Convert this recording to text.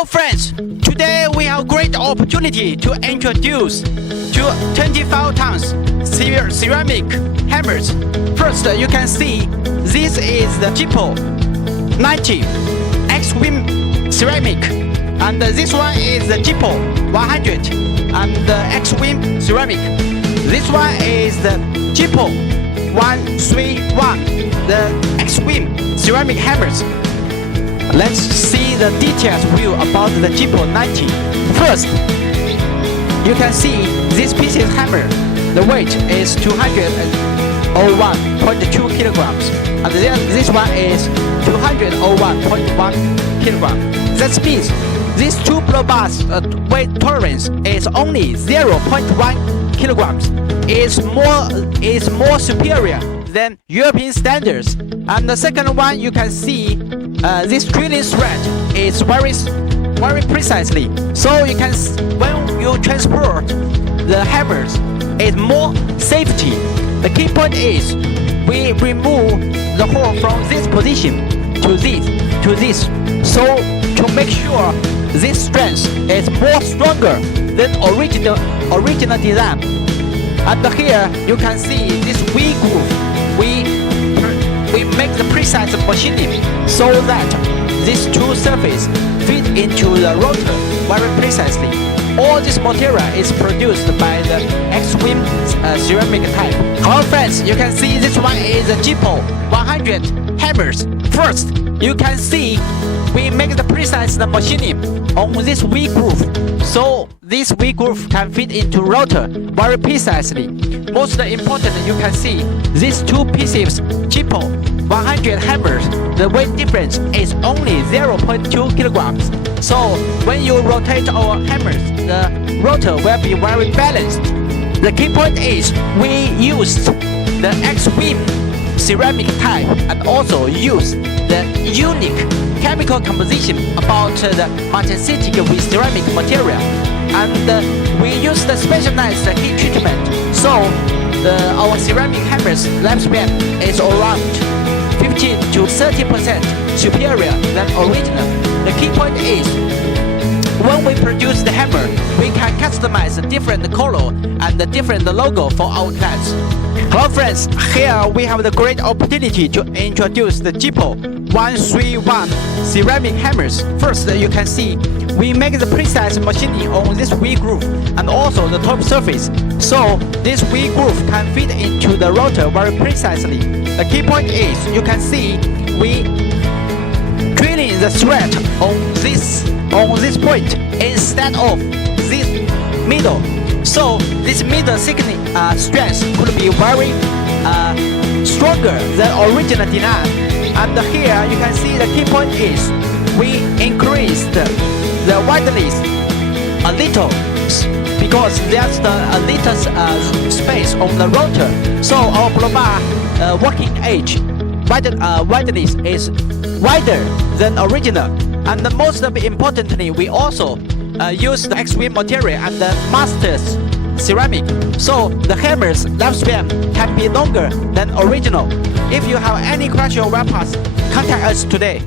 Hello friends, today we have a great opportunity to introduce to 25 tons ceramic hammers. First, you can see this is the Jipo 90 X-Wing ceramic, and this one is the Jipo 100 and the X-Wing ceramic. This one is the Jipo 131, the X-Wing ceramic hammers. Let's see the details view about the Jipo 90. First, you can see this piece is hammer. The weight is 201.2 kilograms, and this one is 201.1 kilograms. That means this two blow bars weight tolerance is only 0.1 kilograms. Is more superior than European standards. And the second one, you can see this drilling thread is very precisely. So you can, when you transport the hammers, it's more safety. The key point is we remove the hole from this position to this. So to make sure this strength is more stronger than original design. And here you can see this V groove. We make the precise machining so that these two surfaces fit into the rotor very precisely. All this material is produced by the X-Wing ceramic type. Hello friends, you can see this one is the Jipo 100 hammers. First, you can see we make the precise machining on this V groove, so this V groove can fit into rotor very precisely. Most important, you can see these two pieces Jipo 100 hammers, the weight difference is only 0.2 kilograms. So when you rotate our hammers, the rotor will be very balanced. The key point is we used the X-Wing ceramic type and also use the unique chemical composition about the magnetic with ceramic material, and we use the specialized heat treatment, so our ceramic hammers lifespan is around 15 to 30% superior than original. The key point is when we produce the hammer, we can customize a different color and a different logo for our clients. Hello friends, here we have the great opportunity to introduce the Jipo 131 ceramic hammers. First, you can see we make the precise machining on this V groove and also the top surface, so this V groove can fit into the rotor very precisely. The key point is you can see we drilling the thread on this point instead of this middle. So this middle thickening strength could be very stronger than original design. And here you can see the key point is we increased the width a little because there's a little space on the rotor. So our blow bar working edge width is wider than original. And most importantly, we also use the X-Wing material and the Masters ceramic, so the hammer's lifespan can be longer than original. If you have any question or reports, contact us today.